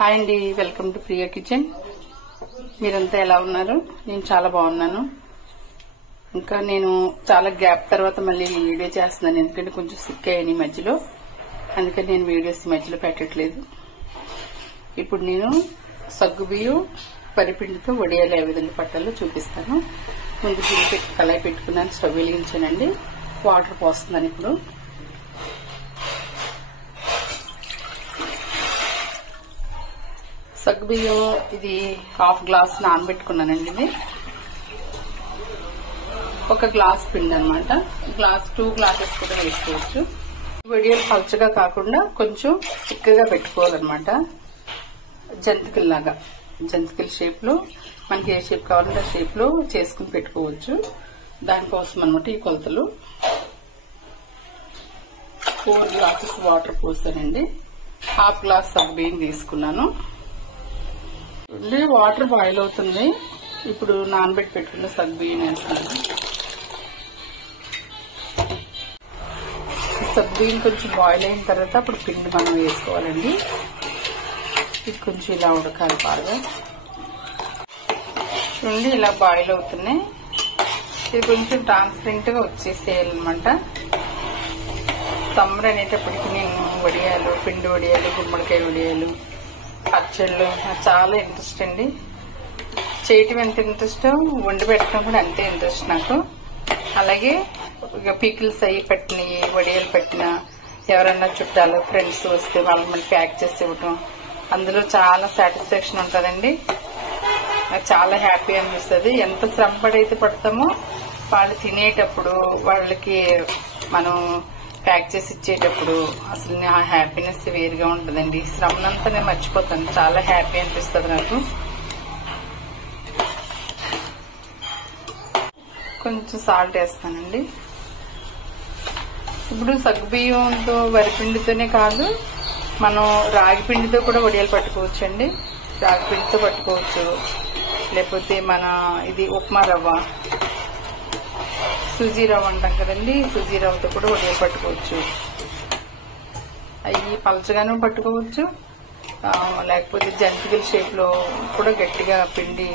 Hi అండి, welcome to Priya kitchen. మీరంతా ఎలా ఉన్నారు? నేను చాలా బాగున్నాను. ఇంకా నేను చాలా గ్యాప్ తర్వాత మళ్ళీ వీడియో చేస్తున్నాను, ఎందుకంటే కొంచెం సిక్ అయ్యాను ఈ మధ్యలో. అందుకని నేను వీడియోస్ మధ్యలో పెట్టట్లేదు. ఇప్పుడు నేను సగ్గుబియ్యం పరిపిండితో వడియాలు ఏ విధంగా పట్టాలో చూపిస్తాను. ముందు గిన్నె కళాయి పెట్టుకున్నాను, స్టవ్ వెలిగించానండి. వాటర్ పోస్తున్నాను. ఇప్పుడు సగ్గుబియ్యం ఇది హాఫ్ గ్లాస్ నానబెట్టుకున్నానండి. ఇది ఒక గ్లాస్ పిండి అనమాట. టూ గ్లాసెస్ కూడా వేసుకోవచ్చు. వడియాలు పల్చగా కాకుండా కొంచెం చిక్కగా పెట్టుకోవాలన్నమాట. జంతికల షేప్ లో మనకి ఏ షేప్ కావాలంటే ఆ షేప్ లో చేసుకుని పెట్టుకోవచ్చు. దానికోసం అనమాట ఈ కొలతలు. 4 గ్లాసెస్ వాటర్ పోసానండి. హాఫ్ గ్లాస్ సగ్గుబియ్యం తీసుకున్నాను. వాటర్ బాయిల్ అవుతుంది. ఇప్పుడు నానబెట్టి పెట్టుకున్న సగ్గుబియ్యం వేస్తున్నాను. సగ్గుబియ్యం కొంచెం బాయిల్ అయిన తర్వాత అప్పుడు పిండి మనం వేసుకోవాలండి. ఇది కొంచెం ఇలా ఉడకాలి బాగా. చూడండి, ఇలా బాయిల్ అవుతున్నాయి. ఇది కొంచెం ట్రాన్స్పరెంట్ గా వచ్చేసేయాలన్నమాట. సమ్మర్ అనేటప్పటికి నేను పిండి వడియాలు, గుమ్మడికాయ వడియాలు, పచ్చళ్ళు చాలా ఇంట్రెస్ట్ అండి. చేయటం ఎంత ఇంట్రెస్ట్, వండి పెట్టడం కూడా అంతే ఇంట్రెస్ట్ నాకు. అలాగే పీకిల్స్ అయ్యి పెట్టిన వడియాలు పెట్టిన ఎవరన్నా చుట్టాలు ఫ్రెండ్స్ వస్తే వాళ్ళని మళ్ళీ ప్యాక్ చేసి ఇవ్వటం, అందులో చాలా సాటిస్ఫాక్షన్ ఉంటుందండి. నాకు చాలా హ్యాపీ అనిపిస్తుంది. ఎంత శ్రమపడైతే పడతామో వాళ్ళు తినేటప్పుడు, వాళ్ళకి మనం ప్యాక్ చేసి ఇచ్చేటప్పుడు అసలు నా హ్యాపీనెస్ వేరుగా ఉంటుందండి. శ్రమనంతా నేను మర్చిపోతాను. చాలా హ్యాపీ అనిపిస్తుంది నాకు. కొంచెం సాల్ట్ వేస్తానండి. ఇప్పుడు సగ్గుబియ్యంతో వరిపిండితోనే కాదు, మనం రాగి పిండితో కూడా వడియాలు పట్టుకోవచ్చు అండి. రాగి పిండితో పట్టుకోవచ్చు, లేకపోతే మన ఇది ఉప్మా రవ్వ, సూజీ రవ్వ అంటాం కదండి, సూజీ రవ్వతో కూడా వడియాలు పట్టుకోవచ్చు. అవి పలచగానే పట్టుకోవచ్చు, లేకపోతే జంతికల షేప్ లో కూడా గట్టిగా పిండి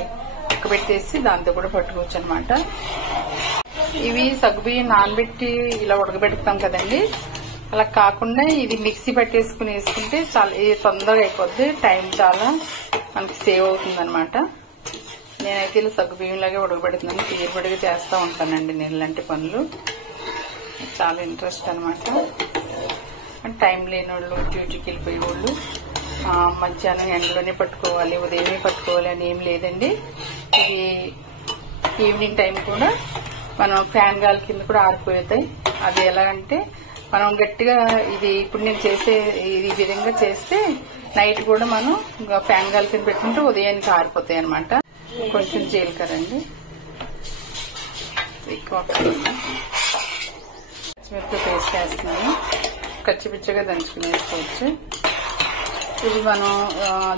ఉక్కబెట్టేసి దాంతో కూడా పట్టుకోవచ్చు అనమాట. ఇవి సగ్గుబియ్యం నానబెట్టి ఇలా ఉడకబెడతాం కదండి, అలా కాకుండా ఇది మిక్సీ పట్టేసుకుని వేసుకుంటే చాలా తొందరగా అయిపోద్ది. టైం చాలా మనకి సేవ్ అవుతుంది అనమాట. నేనైతే ఇలా సగ్గుబియ్యం లాగే ఉడకబెడుతున్నాను. తీరుబడిగా చేస్తూ ఉంటానండి నేను ఇలాంటి పనులు. చాలా ఇంట్రెస్ట్ అనమాట. టైం లేని వాళ్ళు, డ్యూటీకి వెళ్ళిపోయే వాళ్ళు మధ్యాహ్నం ఎండలోనే పట్టుకోవాలి, ఉదయమే పట్టుకోవాలి అని ఏం లేదండి. ఇది ఈవినింగ్ టైం కూడా మనం ఫ్యాన్ గాలి కింద కూడా ఆరిపోతాయి. అది ఎలా అంటే మనం గట్టిగా ఇది ఇప్పుడు నేను చేసే ఈ విధంగా చేస్తే నైట్ కూడా మనం ఫ్యాన్ గాలి కింద పెట్టుకుంటే ఉదయానికి ఆరిపోతాయి అనమాట. కొంచెం జీలకర్ర అండి, పచ్చిమిరపకాయ పేస్ట్ వేస్తున్నాను. కచ్చిపిచ్చగా దంచుకుని వేసుకోవచ్చు. ఇది మనం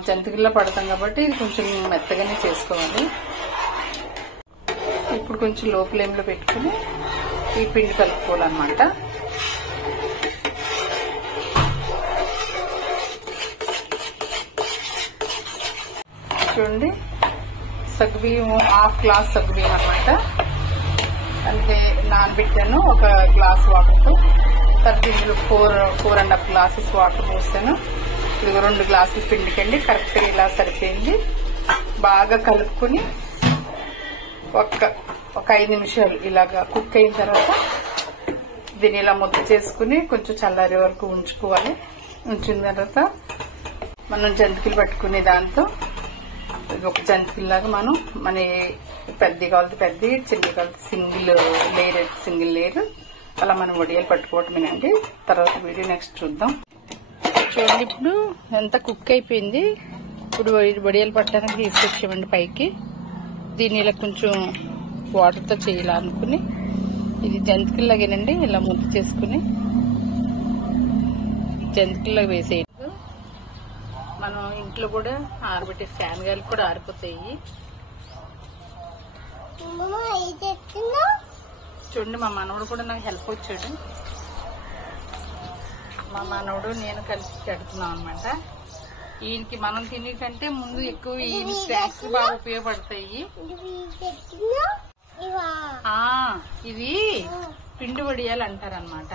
జంతికల్లో పడతాం కాబట్టి ఇది కొంచెం మెత్తగానే చేసుకోవాలి. ఇప్పుడు కొంచెం లో ఫ్లేమ్ లో పెట్టుకుని ఈ పిండి కలుపుకోవాలన్నమాట. చూడండి, సగ్గుబియ్యం హాఫ్ గ్లాస్ సగ్గుబియ్యం అనమాట. అంటే నానబెట్టాను ఒక గ్లాస్ వాటర్తో. తర్వాత ఇందులో 4.5 గ్లాసెస్ వాటర్ పోసాను. ఇది 2 గ్లాసుల పిండికండి. కరెక్ట్గా ఇలా సరిపోయింది. బాగా కలుపుకుని ఒక 5 నిమిషాలు ఇలాగా కుక్ అయిన తర్వాత దీన్ని ఇలా ముద్ద చేసుకుని కొంచెం చల్లారే వరకు ఉంచుకోవాలి. ఉంచిన తర్వాత మనం జంతికలు పట్టుకునే దాంతో ఒక జంతికల్లాగా మనం మన పెద్ద కావాలి పెద్ద, చిన్న కావాలి సింగిల్ లేయర్ అలా మనం వడియాలు పట్టుకోవటమేనండి. తర్వాత వీడియో నెక్స్ట్ చూద్దాం. చూడండి, ఇప్పుడు ఎంత కుక్ అయిపోయింది. ఇప్పుడు వడియాలు పట్టడానికి తీసుకొచ్చామండి పైకి. దీన్ని ఇలా కొంచెం వాటర్తో చేయాలనుకుని ఇది జంతికల్లాగేనండి. ఇలా ముద్ద చేసుకుని జంతికల్లాగా వేసేయచ్చు. మనం ఇంట్లో కూడా ఆరబెట్టే ఫ్యాన్ గాలి కూడా ఆరిపోతాయి. చూడండి, మా మనవడు కూడా నాకు హెల్ప్ వచ్చాడు. మా మనవడు నేను కలిసి పెడుతున్నాం అనమాట. ఈయనకి మనం తినే కంటే ముందు ఎక్కువ ఈయన స్నాక్స్ బాగా ఉపయోగపడతాయి. ఇవి పిండి వడియాలు అంటారనమాట.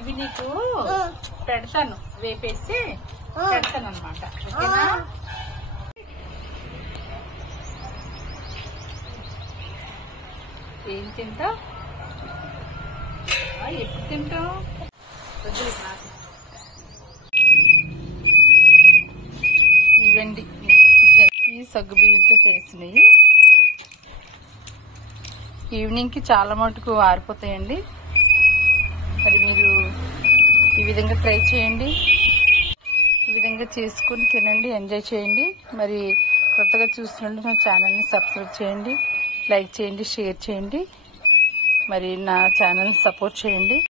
ఇవి నీకు పెడతాను, వేపేసి పెడతాను అనమాట. ఓకేనా? ఏం తింటావు? ఎప్పుడు తింటావు? ఇవ్వండి ఈ సగ్గుబియ్యంతో చేసినవి. ఈవినింగ్ కి చాలా మటుకు ఆరిపోతాయండి. మరి మీరు ఈ విధంగా ట్రై చేయండి, ఈ విధంగా చేసుకుని తినండి, ఎంజాయ్ చేయండి. మరి కొత్తగా చూస్తున్నట్టు నా ఛానల్ని సబ్స్క్రైబ్ చేయండి, లైక్ చేయండి, షేర్ చేయండి. మరి నా ఛానల్ని సపోర్ట్ చేయండి.